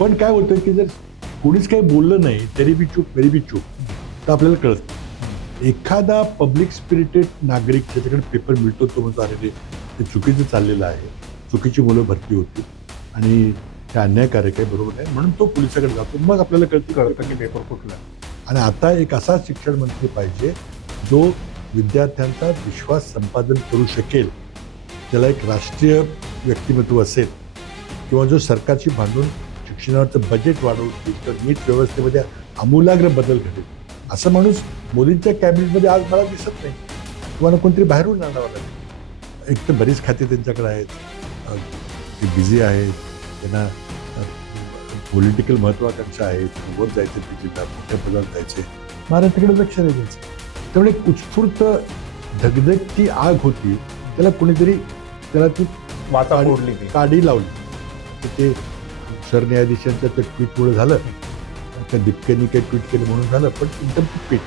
पण काय होतं की जर कोणीच काही बोललं नाही तरी बी चूप मेरी बी चूप तर आपल्याला कळत एखादा पब्लिक स्पिरिटेड नागरिक ज्याच्याकडे पेपर मिळतो तो म्हणतो अरे रे ते चुकीचं चाललेलं आहे, चुकीची मुलं भरती होती आणि ते अन्यायकारक आहे, बरोबर आहे, म्हणून तो पोलिसाकडे जातो. मग आपल्याला कळतं की पेपर फुटला. आणि आता एक असा शिक्षण मंत्री पाहिजे जो विद्यार्थ्यांचा विश्वास संपादन करू शकेल, त्याला एक राष्ट्रीय व्यक्तिमत्व असेल किंवा जो सरकारची भांडून शिक्षणावरचं बजेट वाढवून देईल किंवा नीट व्यवस्थेमध्ये आमूलाग्र बदल घडेल. असा माणूस मोदींच्या कॅबिनेटमध्ये आज मला दिसत नाही. तुम्हाला कोणतरी बाहेरून आणावं लागेल. एक तर बरीच खाती त्यांच्याकडे आहेत, ते बिझी आहेत, त्यांना पॉलिटिकल महत्वाकांक्षा आहेत, वर जायचं दिल्लीला, मोठ्या पदात जायचे, महाराष्ट्राकडे लक्ष नाही द्यायचं. त्यामुळे एक उत्स्फूर्त धगधगती आग होती, त्याला कोणीतरी त्याला ती वाचा फोडली काडी लावली. ते सरन्यायाधीशांच्या त्या ट्विटमुळे झालं, त्या दिपक्यांनी काही ट्विट केलं म्हणून झालं, पण एकदम पीठ.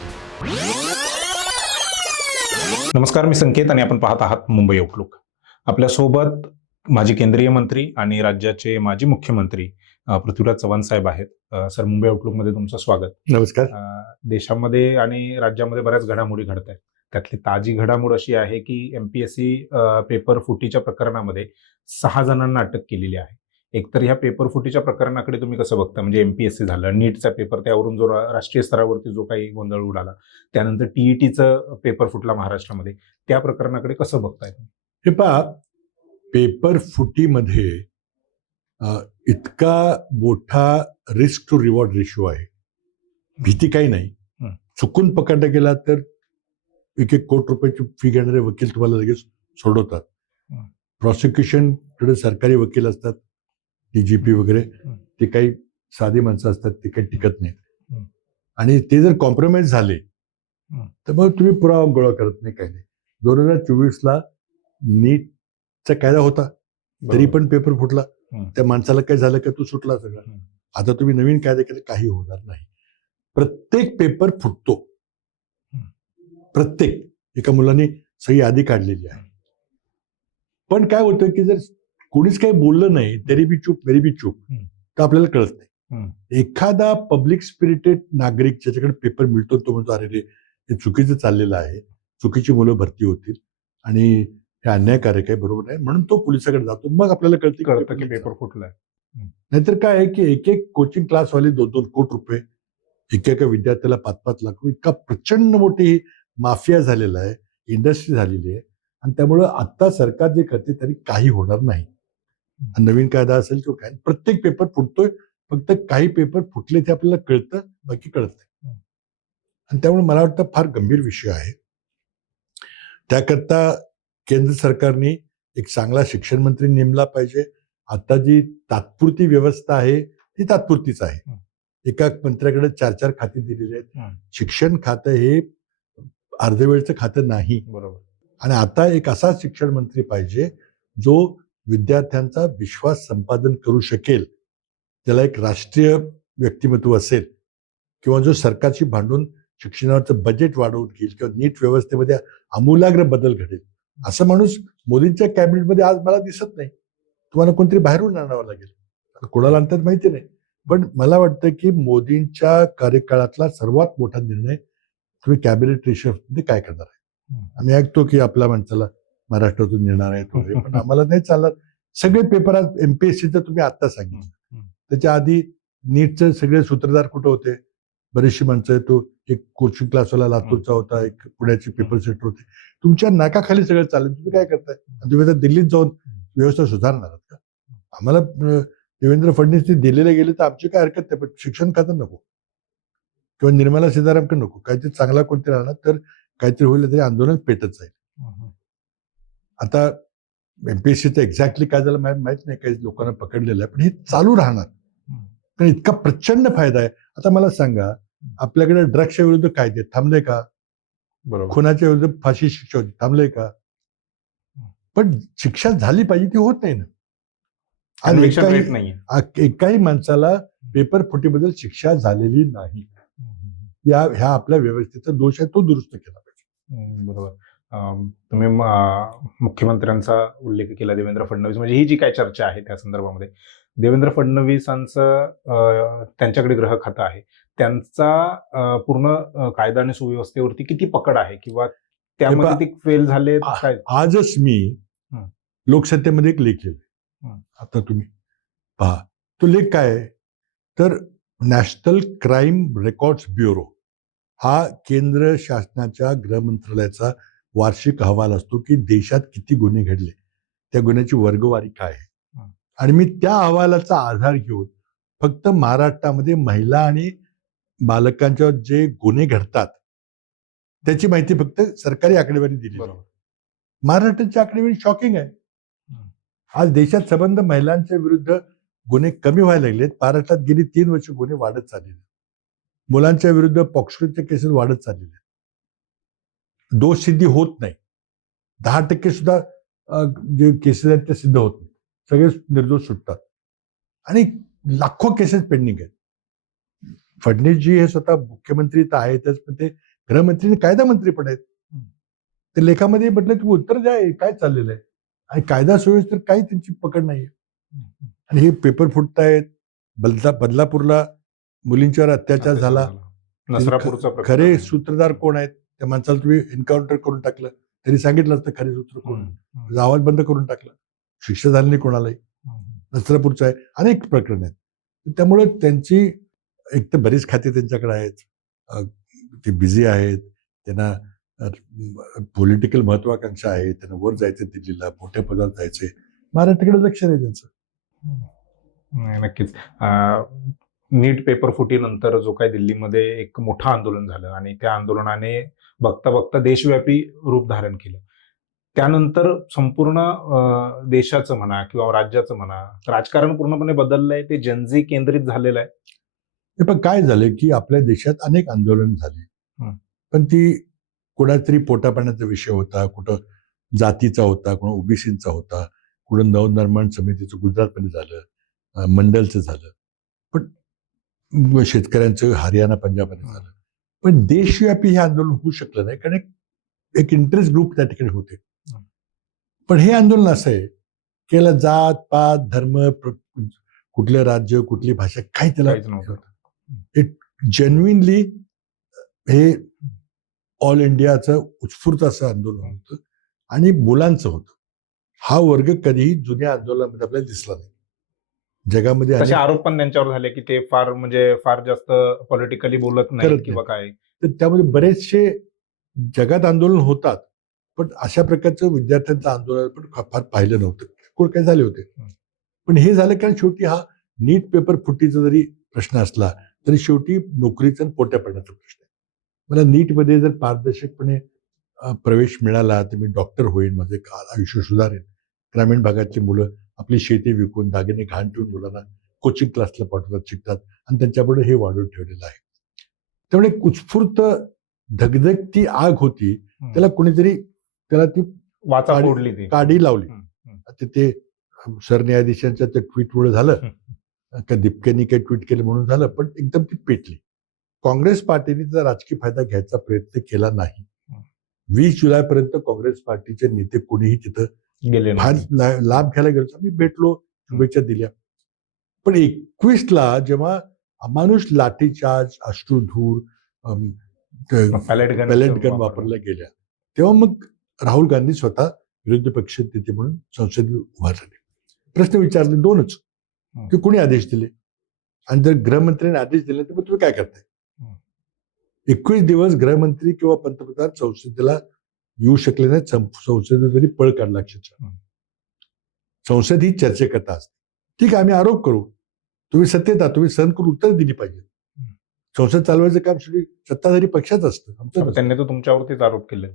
नमस्कार, मी संकेत आणि आपण पाहत आहात मुंबई आउटलुक. आपल्यासोबत माजी केंद्रीय मंत्री आणि राज्याचे माजी मुख्यमंत्री पृथ्वीराज चव्हाण साहेब आहेत. सर, मुंबई आउटलुकमध्ये तुमचं स्वागत. नमस्कार. देशामध्ये आणि राज्यामध्ये बऱ्याच घडामोडी घडत आहेत. त्यातली ताजी घडामोड अशी आहे की MPSC पेपर फुटीच्या प्रकरणामध्ये 6 जणांना अटक केलेली आहे. एकतर ह्या पेपर फुटीच्या प्रकरणाकडे तुम्ही कसं बघता? म्हणजे MPSC झालं, नीटचा पेपर, त्यावरून जो राष्ट्रीय स्तरावरती जो काही गोंधळ उडाला, त्यानंतर TETचं पेपर फुटला महाराष्ट्रामध्ये, त्या प्रकरणाकडे कसं बघताय? हे पहा, पेपर फुटीमध्ये इतका मोठा रिस्क टू रिवॉर्ड रेशो आहे. भीती काही नाही. चुकून पकडला गेला तर 1 कोटी रुपयाची फी घेणारे वकील तुम्हाला लगेच सोडवतात. प्रॉसिक्युशनकडे सरकारी वकील असतात, DGP वगैरे, ते काही साधी माणसं असतात, ते काही टिकत नाहीत. आणि ते जर कॉम्प्रोमाइज झाले तर मग तुम्ही पुरावा गोळा करत नाही, काही नाही. 2024ला नीटचा कायदा होता, तरी पण पेपर फुटला. त्या माणसाला काय झालं का तो सुटला सगळा. आता तुम्ही नवीन कायदा केले, काही होणार नाही. प्रत्येक पेपर फुटतो, प्रत्येक. एका मुलाने सही आधी काढलेली आहे. पण काय होतं की जर कोणीच काही बोललं नाही तरी बी चूप मेरी बी चूप तर आपल्याला कळत नाही. एखादा पब्लिक स्पिरिटेड नागरिक ज्याच्याकडे पेपर मिळतो तो म्हणतो अरे रे हे चुकीचं चाललेलं आहे, चुकीची मुलं भरती होतील आणि हे अन्यायकारक आहे, बरोबर आहे, म्हणून तो पोलिसाकडे जातो. मग आपल्याला कळतं की पेपर फुटलाय. नाहीतर काय आहे की एक कोचिंग क्लासवाले 2-2 कोटी रुपये, एका विद्यार्थ्याला 5-5 लाख रुपये, इतका प्रचंड मोठी माफिया झालेला आहे, इंडस्ट्री झालेली आहे. आणि त्यामुळं आता सरकार जे करते तरी काही होणार नाही. नवीन कायदा असेल किंवा काय, प्रत्येक पेपर फुटतोय. फक्त काही पेपर फुटले ते आपल्याला कळतं, बाकी कळत नाही. आणि त्यामुळे मला वाटतं फार गंभीर विषय आहे. त्याकरता केंद्र सरकारने एक चांगला शिक्षण मंत्री नेमला पाहिजे. आता जी तात्पुरती व्यवस्था आहे ती तात्पुरतीच आहे. एका मंत्र्याकडे 4-4 खाती दिलेली आहेत. शिक्षण खातं हे अर्धवेळचं खातं नाही, बरोबर. आणि आता एक असा शिक्षण मंत्री पाहिजे जो विद्यार्थ्यांचा विश्वास संपादन करू शकेल, त्याला एक राष्ट्रीय व्यक्तिमत्व असेल किंवा जो सरकारची भांडून शिक्षणावरचं बजेट वाढवून घेईल किंवा नीट व्यवस्थेमध्ये आमूलाग्र बदल घडेल. असा माणूस मोदींच्या कॅबिनेटमध्ये आज मला दिसत नाही. तुम्हाला कोणतरी बाहेरून आणावं लागेल. कोणाला आणतात माहिती नाही, पण मला वाटतं की मोदींच्या कार्यकाळातला सर्वात मोठा निर्णय तुम्ही कॅबिनेट रिशफलमध्ये काय करणार आहे. आम्ही ऐकतो की आपल्या माणसाला महाराष्ट्रातून येणार आहे वगैरे, पण आम्हाला नाही चालणार. सगळे पेपर आज MPSCचं तुम्ही आता सांगितलं, त्याच्या आधी नीटचे सगळे सूत्रधार कुठं होते? बरीचशी माणसं. तो एक कोचिंग क्लासवाला लातूरचा होता, एक पुण्याचे पेपर सेटर होते. तुमच्या नाकाखाली सगळं चालेल, तुम्ही काय करताय? तुम्ही आता दिल्लीत जाऊन व्यवस्था सुधारणार आहात का? आम्हाला देवेंद्र फडणवीस दिल्लीला गेले तर आमची काय हरकत नाही, पण शिक्षण खातं नको किंवा निर्मला सीतारामन नको. काहीतरी चांगला कोणतरी आणा तर काहीतरी होईल, तरी आंदोलन पेटत जाईल. आता MPSCचं एक्झॅक्टली काय झालं माहित नाही, काही लोकांना पकडलेलं आहे, पण हे चालू राहणार. कारण इतका प्रचंड फायदा आहे. आता मला सांगा, आपल्याकडे ड्रग्सच्या विरुद्ध कायदे थांबले का? बरोबर. खुनाच्या विरुद्ध फाशी शिक्षा होती, थांबले का? पण शिक्षा झाली पाहिजे, ती होत नाही ना. आणि एकाही माणसाला पेपर फुटीबद्दल शिक्षा झालेली नाही. ह्या आपल्या व्यवस्थेचा दोष आहे, तो दुरुस्त केला पाहिजे. बरोबर. तुम्ही मुख्यमंत्र्यांचा उल्लेख केला, देवेंद्र फडणवीस, म्हणजे ही जी काय चर्चा आहे त्या संदर्भामध्ये देवेंद्र फडणवीसांचं त्यांच्याकडे गृह खातं आहे, त्यांचा पूर्ण कायदा आणि सुव्यवस्थेवरती किती पकड आहे, किंवा त्यामध्ये ते फेल झाले काय? आजच मी हं. लोकसत्तेमध्ये एक लेख लिहिला. हं. आता तुम्ही पहा, तो लेख काय आहे, तर नॅशनल क्राईम रेकॉर्ड्स ब्युरो हा केंद्र शासनाच्या गृह मंत्रालयाचा वार्षिक अहवाल असतो की देशात किती गुन्हे घडले, त्या गुन्ह्याची वर्गवारी काय आहे. हं. आणि मी त्या अहवालाचा आधार घेऊन फक्त महाराष्ट्रामध्ये महिला आणि बालकांच्या जे गुन्हे घडतात त्याची माहिती फक्त सरकारी आकडेवारी दिली. बरोबर. महाराष्ट्राची आकडेवारी शॉकिंग आहे. हं. आज देशात संबंध महिलांच्या विरुद्ध गुन्हे कमी व्हायला लागलेत. महाराष्ट्रात गेली 3 वर्ष गुन्हे वाढत चाललेले. मुलांच्या विरुद्ध पॉक्सोच्या केसेस वाढत चाललेल्या. दोष सिद्धी होत नाही. 10% सुद्धा जे केसेस आहेत ते सिद्ध होत नाही. सगळे निर्दोष सुटतात. आणि लाखो केसेस पेंडिंग आहेत. फडणवीसजी हे स्वतः मुख्यमंत्री तर आहेतच, पण ते गृहमंत्री आणि कायदा मंत्री पण आहेत. ते लेखामध्ये म्हटलं तुम्ही उत्तर द्या, काय चाललेलं आहे. आणि कायदा सुव्यवस्थेत काही त्यांची पकड नाहीये. आणि हे पेपर फुटतायत. बदलापूरला मुलींच्यावर अत्याचार झाला. नसरापूरचा खरे सूत्रधार कोण आहेत, त्या माणसाला तुम्ही एन्काउंटर करून टाकलं, त्यांनी सांगितलं असतं खरे सूत्र कोण. आवाज बंद करून टाकला, शिक्षा झाली नाही कोणालाही. नसरापूरचं आहे, अनेक प्रकरण आहेत. त्यामुळे त्यांची एक तर बरीच खाती त्यांच्याकडे आहेत, ते बिझी आहेत, त्यांना पॉलिटिकल महत्वाकांक्षा आहे, त्यांना वर जायचं दिल्लीला, मोठ्या पदात जायचंय. महाराष्ट्राकडे लक्ष नाही त्यांचं. नक्कीच. नीट पेपर फुटीनंतर जो काही दिल्लीमध्ये एक मोठं आंदोलन झालं आणि त्या आंदोलनाने बघता बघता देशव्यापी रूप धारण केलं. त्यानंतर संपूर्ण देशाचं म्हणा किंवा राज्याचं म्हणा, राजकारण पूर्णपणे बदललंय, ते जनजी केंद्रित झालेलं आहे. हे पण काय झालं की आपल्या देशात अनेक आंदोलन झाली, पण ती कोणातरी पोटापाण्याचा विषय होता, कुठं जातीचा होता, कुणा ओबीसीचा होता, कुठं नवनिर्माण समितीचं गुजरातमध्ये झालं, मंडलचं झालं, पण शेतकऱ्यांचं हरियाणा पंजाबमध्ये झालं. पण देशव्यापी हे आंदोलन होऊ शकलं नाही, कारण एक इंटरेस्ट ग्रुप त्या ठिकाणी होते. पण हे आंदोलन असं आहे की याला जात पात धर्म कुठलं राज्य कुठली भाषा काही त्याला नव्हतं. जेन्युइनली हे ऑल इंडियाचं उत्स्फूर्त असं आंदोलन होतं आणि मुलांचं होतं. हा वर्ग कधीही जुन्या आंदोलनामध्ये आपल्याला दिसला नाही जगामध्ये. तसे आरोप पण त्यांच्यावर झाले की ते फार जास्त पॉलिटिकली बोलत नाही किंवा काय. तर त्यामध्ये बरेचसे जगात आंदोलन होतात, पण अशा प्रकारचं विद्यार्थ्यांचं आंदोलन पण फार पाहिलं नव्हतं. कोण काय झाले होते, पण हे झालं कारण शेवटी हा नीट पेपर फुटीचा जरी प्रश्न असला तरी शेवटी नोकरीचा पोट्या पडण्याचा प्रश्न आहे. मला नीटमध्ये जर पारदर्शकपणे प्रवेश मिळाला तर मी डॉक्टर होईन, माझे आयुष्य सुधारेल. ग्रामीण भागातली मुलं आपली शेती विकून दागिने घाण ठेवून मुलांना कोचिंग क्लासला पाठवतात, शिकतात, आणि त्यांच्यापुढे हे वाढवून ठेवलेलं आहे. त्यामुळे एक उत्स्फूर्त धगधगती आग होती, त्याला कुणीतरी त्याला ती वाचा फोडली, काडी लावली. ते सरन्यायाधीशांच्या त्या ट्विटमुळे झालं का, दिपकेनी काही ट्विट केलं म्हणून झालं, पण एकदम ती पेटली. काँग्रेस पार्टीने त्याचा राजकीय फायदा घ्यायचा प्रयत्न केला नाही. 20 जुलैपर्यंत काँग्रेस पार्टीचे नेते कोणीही तिथं गेले लाभ घ्यायला गेलो. आम्ही भेटलो, शुभेच्छा दिल्या. पण 21ला जेव्हा अमानुष लाठीचार्ज, अश्रुधूर, पॅलेट गन वापरल्या गेल्या, तेव्हा मग राहुल गांधी स्वतः विरोधी पक्ष नेते म्हणून संसदेत उभा झाले. प्रश्न विचारले दोनच की कोणी आदेश दिले, आणि जर गृहमंत्र्यांनी आदेश दिले तर मग तुम्ही काय करताय. 21 दिवस गृहमंत्री किंवा पंतप्रधान संसदेला येऊ शकले नाही. संसदेत तरी पळ काढला अक्षरशः. संसद ही चर्चेकरता असते. ठीक आहे, आम्ही आरोप करू, तुम्ही सत्तेत आहात, तुम्ही सहन करून उत्तर दिली पाहिजे. संसद चालवायचं काम शेवटी सत्ताधारी पक्षाचं असतं. त्यांनी तर तुमच्यावरतीच आरोप केले.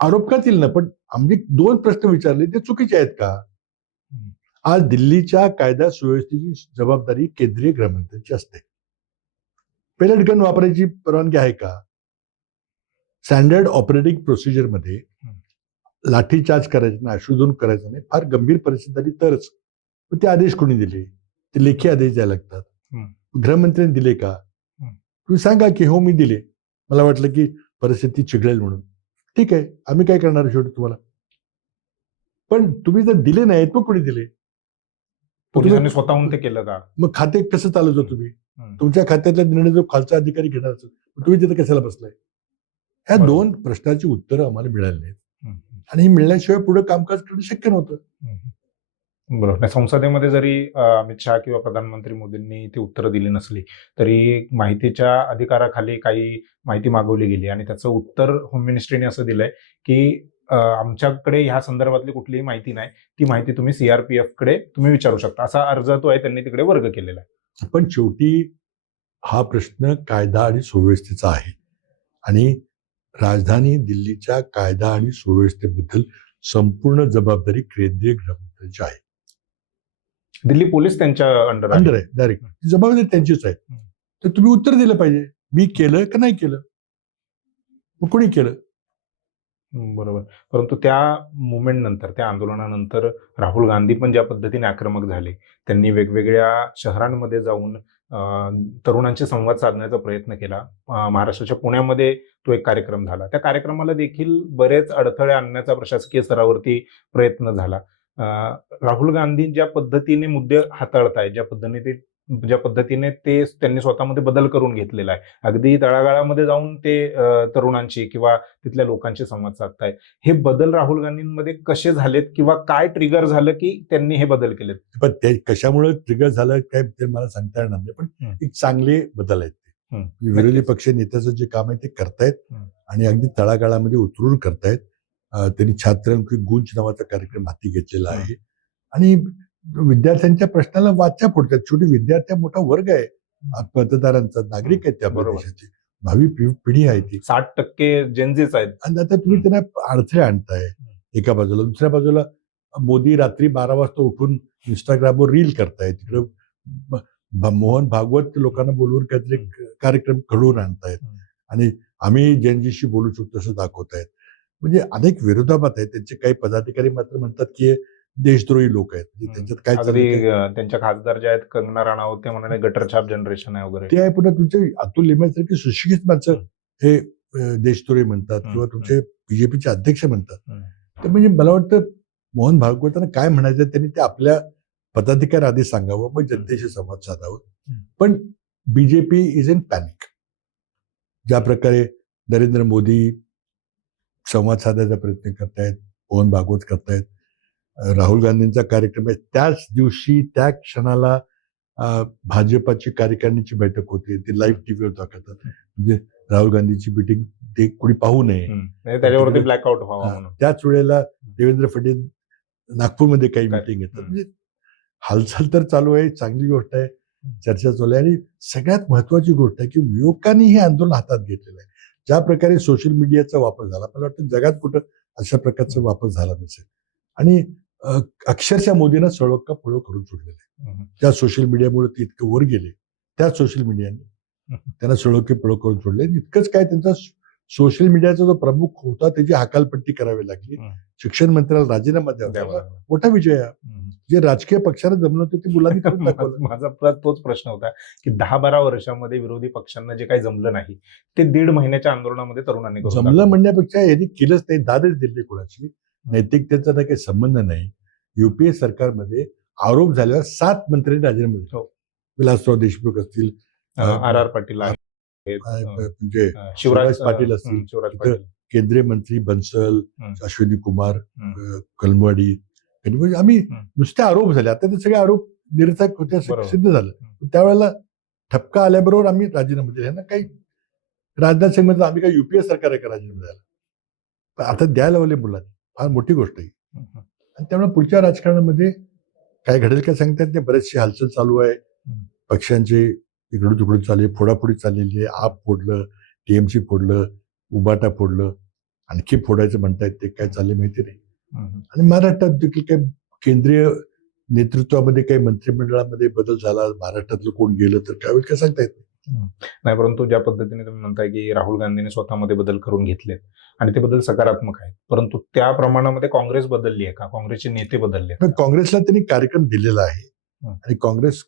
आरोप करतील ना, पण आम्ही 2 प्रश्न विचारले ते चुकीचे आहेत का. आज दिल्लीच्या कायदा सुव्यवस्थेची जबाबदारी केंद्रीय गृहमंत्र्यांची असते. पेलेट गन वापरायची परवानगी आहे का. स्टँडर्ड ऑपरेटिंग प्रोसिजर मध्ये लाठीचार्ज करायचं नाही, अश्रुधूर करायचं नाही, फार गंभीर परिस्थिती झाली तरच. पण ते आदेश कोणी दिले, ते लेखी आदेश द्यायला लागतात. गृहमंत्र्यांनी दिले का, तुम्ही सांगा की हो मी दिले, मला वाटलं की परिस्थिती चिघळेल म्हणून. ठीक आहे, आम्ही काय करणार शेवटी तुम्हाला. पण तुम्ही जर दिले नाहीत मग कोणी दिले. पोलिसांनी स्वतःहून ते केलं का? मग खाते कसं चालवतो तुम्ही? हम्म. तुमच्या खात्यातला निर्णय जो खालचा अधिकारी घेणार असेल तुम्ही तिथे कशाला बसलाय? ह्या बरोबर. 2 प्रश्नाची उत्तरं आम्हाला मिळाली नाहीत हम्म. आणि ही मिळण्याशिवाय पुढे कामकाज करणं शक्य नव्हतं. बरोबर. नाही, संसदेमध्ये जरी अमित शहा किंवा प्रधानमंत्री मोदींनी ती उत्तरं दिली नसली तरी माहितीच्या अधिकाराखाली काही माहिती मागवली गेली आणि त्याचं उत्तर होम मिनिस्ट्रीने असं दिलंय की आमच्याकडे ह्या संदर्भातली कुठलीही माहिती नाही, ती माहिती तुम्ही सीआरपीएफ कडे तुम्ही विचारू शकता, असा अर्ज तो आहे त्यांनी तिकडे वर्ग केलेला आहे. पण शेवटी हा प्रश्न कायदा आणि सुव्यवस्थेचा आहे आणि राजधानी दिल्लीच्या कायदा आणि सुव्यवस्थेबद्दल संपूर्ण जबाबदारी केंद्रीय गृहमंत्र्यांची आहे. दिल्ली पोलीस त्यांच्या अंडर अंडर आहे डायरेक्ट, जबाबदारी त्यांचीच आहे. तर तुम्ही उत्तर दिलं पाहिजे, मी केलं का नाही केलं, मग कोणी केलं. बरोबर. परंतु त्या मुवमेंट नंतर, त्या आंदोलनानंतर राहुल गांधी पण ज्या पद्धतीने आक्रमक झाले, त्यांनी वेगवेगळ्या शहरांमध्ये जाऊन तरुणांशी संवाद साधण्याचा प्रयत्न केला. महाराष्ट्राच्या पुण्यामध्ये तो एक कार्यक्रम झाला. त्या कार्यक्रमाला देखील बरेच अडथळे आणण्याचा प्रशासकीय स्तरावरती प्रयत्न झाला. राहुल गांधी ज्या पद्धतीने मुद्दे हाताळतायत, ज्या पद्धतीने ते त्यांनी स्वतःमध्ये बदल करून घेतलेला आहे, अगदी तळागाळामध्ये जाऊन ते तरुणांशी किंवा तिथल्या लोकांशी संवाद साधतायत. हे बदल राहुल गांधींमध्ये कसे झालेत किंवा काय ट्रिगर झालं की त्यांनी हे बदल केलेत? पण ते कशामुळे ट्रिगर झालं काय ते मला सांगता येणार नाही, पण एक चांगले बदल आहेत ते. विरोधी पक्ष नेत्याचं जे काम आहे ते करतायत आणि अगदी तळागाळामध्ये उतरून करतायत. त्यांनी छात्रांची गुंज नावाचा कार्यक्रम हाती घेतलेला आहे आणि विद्यार्थ्यांच्या प्रश्नाला वाचा फोडतात. शेवटी विद्यार्थी मोठा वर्ग आहे, मतदारांचा, नागरिक आहेत त्या देशाची, भावी पिढी आहे ती. 60% जेनझीच आहेत. आणि आता तुम्ही त्यांना अडथळे आणताय एका बाजूला, दुसऱ्या बाजूला मोदी रात्री 12 वाजता उठून इंस्टाग्रामवर रील करतायत, तिकडे मोहन भागवत लोकांना बोलवून काहीतरी कार्यक्रम घडवून आणतायत आणि आम्ही जेनजीशी बोलू शकतो असं दाखवतायत. म्हणजे अनेक विरोधाभास आहेत. त्यांचे काही पदाधिकारी मात्र म्हणतात की देशद्रोही लोक आहेत, म्हणजे त्यांच्यात काय अगदी त्यांच्या खासदार जे आहेत कंगना राणावत, ते म्हणाले गटरछाप जनरेशन आहे वगैरे. ते आहे. पुन्हा तुमचे अतुल लिंबासारखी सुशिक्षित माणसं हे देशद्रोही म्हणतात किंवा तुमचे बीजेपीचे अध्यक्ष म्हणतात. तर म्हणजे मला वाटतं मोहन भागवतांना काय म्हणायचं त्यांनी ते आपल्या पदाधिकारी आधी सांगावं, मग जनतेशी संवाद साधावं. पण बीजेपी इज इन पॅनिक. ज्या प्रकारे नरेंद्र मोदी संवाद साधायचा प्रयत्न करतायत, मोहन भागवत करतायत, राहुल गांधींचा कार्यक्रम आहे त्याच दिवशी त्या क्षणाला भाजपाची कार्यकारिणीची बैठक होते, ती लाईव्ह टीव्हीवर दाखवतात. म्हणजे राहुल गांधीची मीटिंग ते कोणी पाहू नये, त्याच्यावरती ब्लॅकआउट व्हावा म्हणून. त्याच वेळेला देवेंद्र फडणवीस नागपूरमध्ये काही मीटिंग घेतात. म्हणजे हालचाल तर चालू आहे, चांगली गोष्ट आहे, चर्चा चालू आहे. आणि सगळ्यात महत्वाची गोष्ट आहे की युवकांनी हे आंदोलन हातात घेतलेलं आहे. ज्या प्रकारे सोशल मीडियाचा वापर झाला, मला वाटतं जगात कुठं अशा प्रकारचा वापर झाला नसेल. आणि अक्षरशः मोदींना सळोका पळो करून सोडलेलं आहे. त्या सोशल मीडियामुळे ते इतकं वर गेले, त्या सोशल मीडियाने त्यांना सळोके पळो करून सोडले. इतकंच काय, त्यांचा सोशल मीडियाचा जो प्रमुख होता त्याची हकालपट्टी करावी लागली, शिक्षण मंत्र्याला राजीनामा द्यावा, मोठा विजय आहे. जे राजकीय पक्षाला जमलं होतं ते मुलांनी करून दाखवलं. माझा तोच प्रश्न होता की 10-12 वर्षामध्ये विरोधी पक्षांना जे काही जमलं नाही ते 1.5 महिन्याच्या आंदोलनामध्ये तरुणांनी जमलं म्हणण्यापेक्षा यांनी केलंच नाही, दादच दिली कोणाची. नैतिकतेचा काही संबंध नाही. युपीए सरकारमध्ये आरोप झाल्यावर 7 मंत्र्यांनी राजीनामे दिले. विलासराव देशमुख असतील, आर पाटील, म्हणजे शिवराज पाटील असतील, केंद्रीय मंत्री बन्सल, अश्विनी कुमार, कलमवाडी, म्हणजे आम्ही नुसते आरोप झाले. आता ते सगळे आरोप निरर्थक होते असं सिद्ध झालं. त्यावेळेला ठपका आल्याबरोबर आम्ही राजीनामा दिले ना. काही राजनाथ सिंग म्हणतात आम्ही काही युपीए सरकार आहे का राजीनामा द्यायला, पण आता द्यायला लावले मुलांनी, फार मोठी गोष्ट आहे. आणि त्यामुळे पुढच्या राजकारणामध्ये काय घडेल काय सांगतात ते. बरेचशी हालचाल चालू आहे, पक्षांचे इकडून तिकडून चालले, फोडाफोडी चाललेली आहे. आप फोडलं, टीएमसी फोडलं, उबाटा फोडलं, आणखी फोडायचं म्हणतायत, ते काय चालले माहिती नाही. आणि महाराष्ट्रात देखील काही केंद्रीय नेतृत्वामध्ये काही मंत्रिमंडळामध्ये बदल झाला, महाराष्ट्रातलं कोण गेलं तर त्यावेळी काय सांगता येत नाही. परंतु ज्या पद्धतीने तुम्ही म्हणताय की राहुल गांधींनी स्वतःमध्ये बदल करून घेतलेत आणि ते बदल सकारात्मक आहेत, परंतु त्या प्रमाणामध्ये काँग्रेस बदलली आहे का, काँग्रेसचे नेते बदलले? काँग्रेसला त्यांनी कार्यक्रम दिलेला आहे आणि काँग्रेस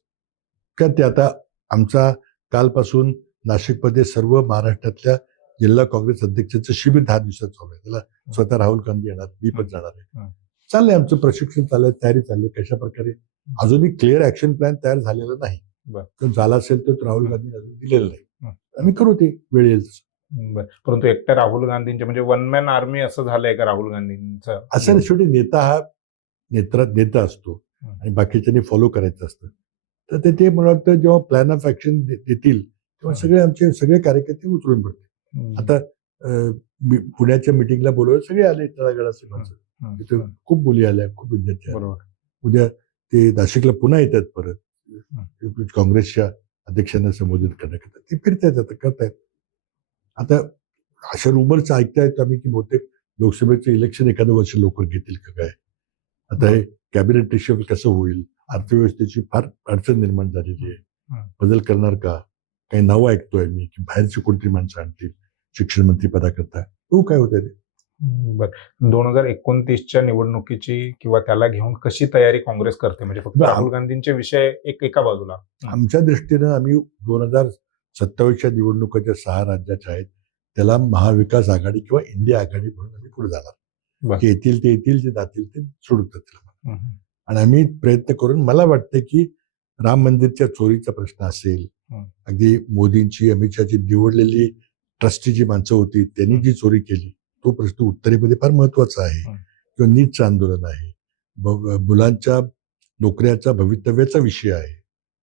का ते आता आमचा कालपासून नाशिकमध्ये सर्व महाराष्ट्रातल्या जिल्हा काँग्रेस अध्यक्षांचं शिबिर 10 दिवसात चालू आहे. त्याला स्वतः राहुल गांधी येणार, मी पण जाणार आहे. चाललंय आमचं प्रशिक्षण चाललंय, तयारी चालली, कशा प्रकारे अजूनही क्लिअर ऍक्शन प्लॅन तयार झालेला नाही. बरं. तर झाला असेल तर राहुल गांधी अजून दिलेलं नाही. हं. आम्ही करू ते वेळ येईल तसं. बरं. परंतु एकट्या राहुल गांधींचे म्हणजे वन मॅन आर्मी असं झालंय का राहुल गांधींचं? असं नाही, शेवटी नेता हा नेता असतो हं. आणि बाकीच्यांनी फॉलो करायचं असतं. तर ते मला वाटतं जेव्हा प्लॅन ऑफ ऍक्शन देतील तेव्हा हं. सगळे आमचे सगळे कार्यकर्ते उतरून पडतील. हं. आता पुण्याच्या मिटिंगला बोलवलं, सगळे आले तळागाळाचे माणसं. हं. तिथे खूप मुली आल्या, खूप विद्यार्थी आले. बरोबर. उद्या ते नाशिकला पुन्हा येतात परत काँग्रेसच्या अध्यक्षांना संबोधित करण्याकरता. ते फिरतायत, आता करतायत. आता अशा रुमर्स ऐकतायत आम्ही की बहुतेक लोकसभेचं इलेक्शन एखादं वर्ष लवकर घेतील का काय. आता हे कॅबिनेट रिशफल कसं होईल, अर्थव्यवस्थेची फार अडचण निर्माण झालेली आहे. बदल करणार का? काही नावं ऐकतोय मी की बाहेरची कोणतरी माणसं आणतील शिक्षण मंत्री पदाकरता. तो काय होतंय ते. बरं. 2029च्या निवडणुकीची किंवा त्याला घेऊन कशी तयारी काँग्रेस करते? म्हणजे फक्त राहुल गांधींचे विषय एका बाजूला. आमच्या दृष्टीनं आम्ही 2027च्या निवडणुकाच्या 6 राज्याच्या आहेत त्याला महाविकास आघाडी किंवा इंडिया आघाडी म्हणून आम्ही पुढे जाणार. ते येतील ते जातील ते सोडून जातील. आणि आम्ही प्रयत्न करून, मला वाटतं की राम मंदिरच्या चोरीचा प्रश्न असेल, अगदी मोदींची अमित शहाची निवडलेली ट्रस्टीची माणसं होती त्यांनी जी चोरी केली तो प्रश्न उत्तरेमध्ये फार महत्वाचा आहे. किंवा नीटचं आंदोलन आहे, मुलांच्या नोकऱ्याचा भवितव्याचा विषय आहे.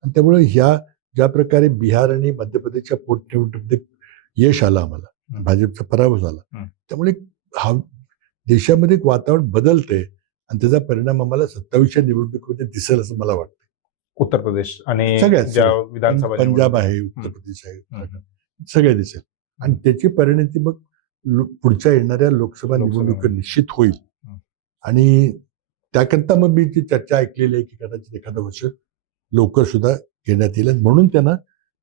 आणि त्यामुळे ह्या ज्या प्रकारे बिहार आणि मध्य प्रदेशच्या पोटनिवडणुकीमध्ये यश आलं आम्हाला, भाजपचा पराभव झाला, त्यामुळे हा देशामध्ये एक वातावरण बदलतंय आणि त्याचा परिणाम आम्हाला 27च्या निवडणुकीमध्ये दिसेल असं मला वाटतं. उत्तर प्रदेश आणि सगळ्यात विधानसभा पंजाब आहे, उत्तर प्रदेश आहे, सगळे दिसेल. आणि त्याची परिणती मग पुढच्या येणाऱ्या लोकसभा निवडणुकीत निश्चित होईल. आणि त्याकरता मग मी ती चर्चा ऐकलेली आहे की कदाचित एखादं वर्ष लवकर सुद्धा घेण्यात येईल. म्हणून त्यांना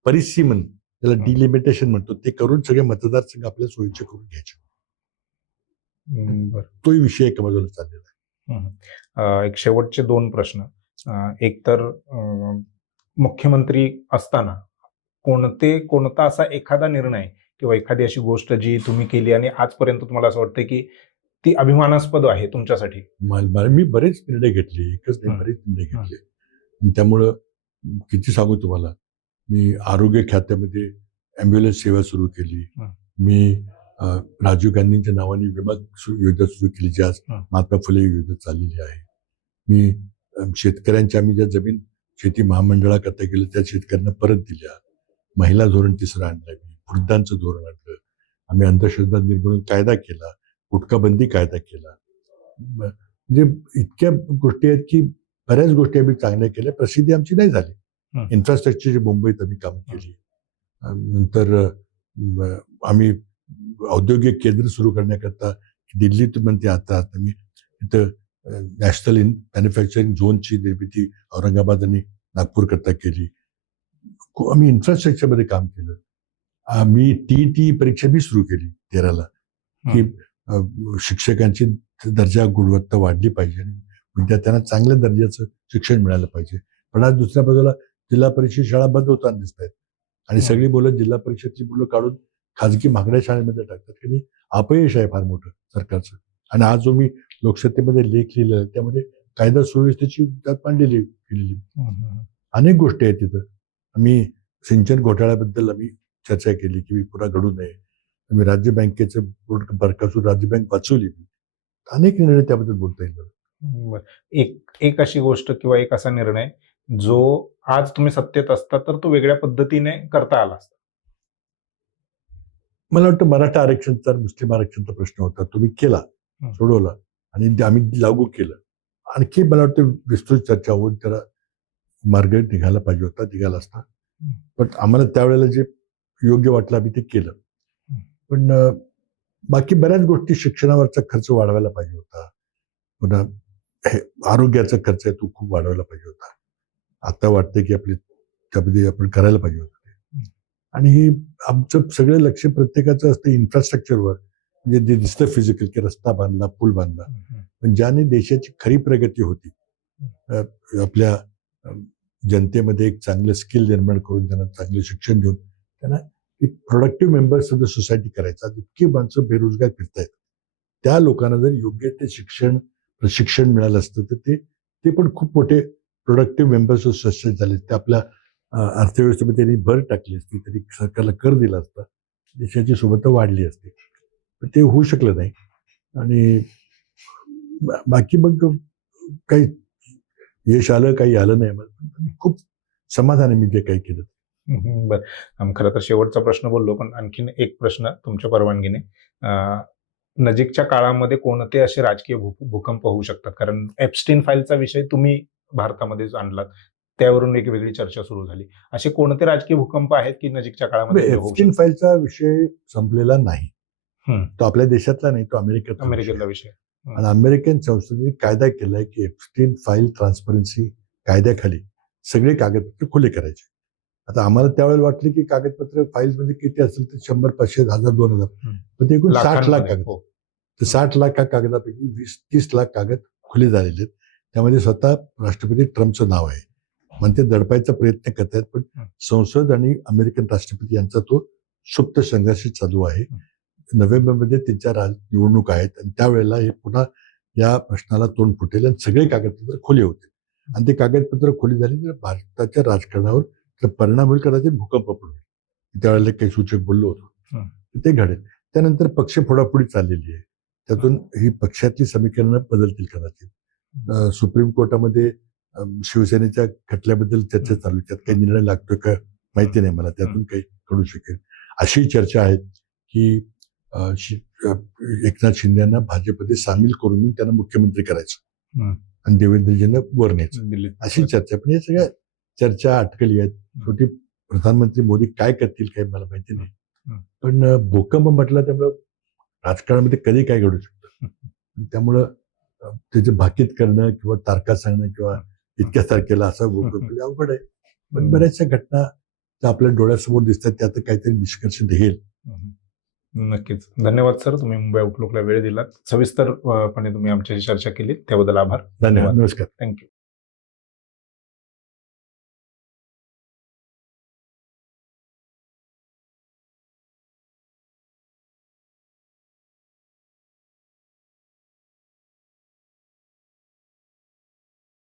परिसीमन, त्याला डिलिमिटेशन म्हणतो, ते करून सगळे मतदारसंघ आपल्या सोयीचे करून घ्यायचे. तोही विषय एका बाजूला चाललेला आहे. एक शेवटचे 2 प्रश्न. एक तर मुख्यमंत्री असताना कोणता असा एखादा निर्णय किंवा एखादी अशी गोष्ट जी तुम्ही केली आणि आजपर्यंत तुम्हाला असं वाटतं की ती अभिमानास्पद आहे तुमच्यासाठी? मी बरेच निर्णय घेतले, एकच नाही बरेच निर्णय घेतले. आणि त्यामुळं किती सांगू तुम्हाला, मी आरोग्य खात्यामध्ये ॲम्ब्युलन्स सेवा सुरू केली. मी राजीव गांधींच्या नावाने विमा योजना सुरू केली, जी आज महात्मा फुले योजना चाललेली आहे. मी शेतकऱ्यांच्या, आम्ही ज्या जमीन शेती महामंडळाकरता गेलं त्या शेतकऱ्यांना परत दिल्या. महिला धोरण 3 आणलं, वृद्धांचं धोरण आणलं. आम्ही अंधश्रद्धा निर्मूलन कायदा केला, गुटखाबंदी कायदा केला. म्हणजे इतक्या गोष्टी आहेत की बऱ्याच गोष्टी आम्ही चांगल्या केल्या. प्रसिद्धी आमची नाही झाली. इन्फ्रास्ट्रक्चरची मुंबईत आम्ही कामं केली. नंतर आम्ही औद्योगिक केंद्र सुरू करण्याकरता दिल्लीत म्हणते आता मी इथं नॅशनल मॅन्युफॅक्चरिंग झोनची निर्मिती औरंगाबाद आणि नागपूर करता केली. आम्ही इन्फ्रास्ट्रक्चरमध्ये काम केलं. आम्ही टी परीक्षा बी सुरू केली 13ला की शिक्षकांची दर्जा गुणवत्ता वाढली पाहिजे आणि विद्यार्थ्यांना चांगल्या दर्जाचं शिक्षण मिळालं पाहिजे. पण आज दुसऱ्या बाजूला जिल्हा परिषद शाळा बंद होताना दिसत आहेत आणि सगळी मुलं जिल्हा परिषदची मुलं काढून खाजगी महागड्या शाळेमध्ये टाकतात. कारण अपयश आहे फार मोठं सरकारचं. आणि आज जो मी लोकसत्तेमध्ये लेख लिहिलेला त्यामध्ये कायदा सुव्यवस्थेची त्यात मांडलेली केलेली अनेक गोष्टी आहेत. तिथं आम्ही सिंचन घोटाळ्याबद्दल आम्ही चर्चा केली की पुन्हा घडू नये. आम्ही राज्य बँकेचं बोर्ड बरखासून राज्य बँक वाचवली. अनेक निर्णय त्याबद्दल बोलता येईल. एक अशी गोष्ट किंवा एक असा निर्णय जो आज तुम्ही सत्तेत असता तर तो वेगळ्या पद्धतीने करता आला असता? मला वाटतं मराठा आरक्षणचा, मुस्लिम आरक्षणचा प्रश्न होता, तुम्ही केला, सोडवला आणि आम्ही लागू केलं. आणखी मला वाटतं विस्तृत चर्चा होऊन त्याला मार्ग निघाला असता. पण आम्हाला त्यावेळेला जे योग्य वाटलं आम्ही ते केलं. पण बाकी बऱ्याच गोष्टी, शिक्षणावरचा खर्च वाढवायला पाहिजे होता, पुन्हा आरोग्याचा खर्च आहे तो खूप वाढवायला पाहिजे होता. आता वाटतं की त्यामध्ये आपण करायला पाहिजे होतं. आणि हे आमचं सगळं लक्ष प्रत्येकाचं असतं इन्फ्रास्ट्रक्चरवर, म्हणजे जे दिसतं फिजिकल की रस्ता बांधला, पूल बांधला, पण ज्याने देशाची खरी प्रगती होती, आपल्या जनतेमध्ये एक चांगलं स्किल निर्माण करून त्यांना चांगलं शिक्षण देऊन त्यांना एक productive members of the society करायचा. इतकी माणसं बेरोजगार फिरतायत, त्या लोकांना जर योग्य ते प्रशिक्षण मिळालं असतं तर ते पण खूप मोठे प्रोडक्टिव्ह मेंबर्स ऑफ सोसायटी झाले ते आपल्या अर्थव्यवस्थेमध्ये त्यांनी भर टाकली असती, तरी सरकारला कर दिला असता, देशाची सोबत वाढली असते. पण ते होऊ शकलं नाही. आणि बाकी मग काही यश आलं, काही आलं नाही. मला खूप समाधान आहे मी जे काही केलं. बरं, खरं तर शेवटचा प्रश्न बोललो, पण आणखीन एक प्रश्न तुमच्या परवानगीने. नजीकच्या काळामध्ये कोणते असे राजकीय भूकंप होऊ शकतात? कारण एप्स्टीन फाईलचा विषय तुम्ही भारतामध्येच आणलात, त्यावरून एक वेगळी चर्चा सुरू झाली. असे कोणते राजकीय भूकंप आहेत की नजीकच्या काळामध्ये होऊ एप्स्टीन शकतात? फाईलचा विषय संपलेला नाही. हम्म. तो आपल्या देशातला नाही, तो अमेरिकेतला अमेरिकेतला विषय. विषय. आणि अमेरिकन संसदेने कायदा केलाय की एप्स्टीन फाईल ट्रान्सपरन्सी कायद्याखाली सगळे कागदपत्र खुले करायचे. आता आम्हाला त्यावेळेला वाटलं की कागदपत्र फाईल म्हणजे किती असेल तर 100, 500, 1000, 2000, पण ते एकूण 60 लाख लाखांमध्ये. कागद. हो. तर 60 लाख कागदापैकी 20-30 लाख कागद खुले झालेले आहेत. त्यामध्ये स्वतः राष्ट्रपती ट्रम्पचं नाव आहे. मग ते दडपायचा प्रयत्न करतायत, पण संसद आणि अमेरिकन राष्ट्रपती यांचा तो सुप्त संघर्ष चालू आहे. नोव्हेंबरमध्ये त्यांच्या निवडणूक आहेत आणि त्यावेळेला हे पुन्हा या प्रश्नाला तोंड फुटेल आणि सगळे कागदपत्र खुले होते. आणि ते कागदपत्र खुली झाली तर भारताच्या राजकारणावर परिणाम होईल, कदाचित भूकंप पण होईल. त्यावेळेला काही सूचक बोललो होतो, ते घडेल. त्यानंतर पक्ष फोडाफोडी चाललेली आहे. त्यातून ही पक्षातली समीकरणं बदलतील कदाचित. सुप्रीम कोर्टामध्ये शिवसेनेच्या खटल्याबद्दल चर्चा चालू आहे. त्यात काही निर्णय लागतोय का माहिती नाही मला, त्यातून काही कळू शकेल. अशी चर्चा आहे की एकनाथ शिंदे यांना भाजपमध्ये सामील करून घेऊन त्यांना मुख्यमंत्री करायचं आणि देवेंद्रजींना वर न्यायचं, अशी चर्चा. पण या सगळ्या चर्चा अटकली आहेत. शेवटी प्रधानमंत्री मोदी काय करतील काही मला माहिती नाही. पण भूकंप म्हटलं त्यामुळं राजकारणामध्ये कधी काय घडू शकतं. त्यामुळं त्याचे भाकीत करणं किंवा तारखा सांगणं किंवा इतक्या तारखेला असा भूकंप अवघड आहे. पण बऱ्याचशा घटना ज्या आपल्या डोळ्यासमोर दिसतात त्यात काहीतरी निष्कर्ष देईल. नक्कीच. धन्यवाद सर, तुम्ही मुंबई आउटलुकला वेळ दिलात. सविस्तरपणे तुम्ही आमच्याशी चर्चा केली, त्याबद्दल आभार. धन्यवाद. नमस्कार. थँक्यू.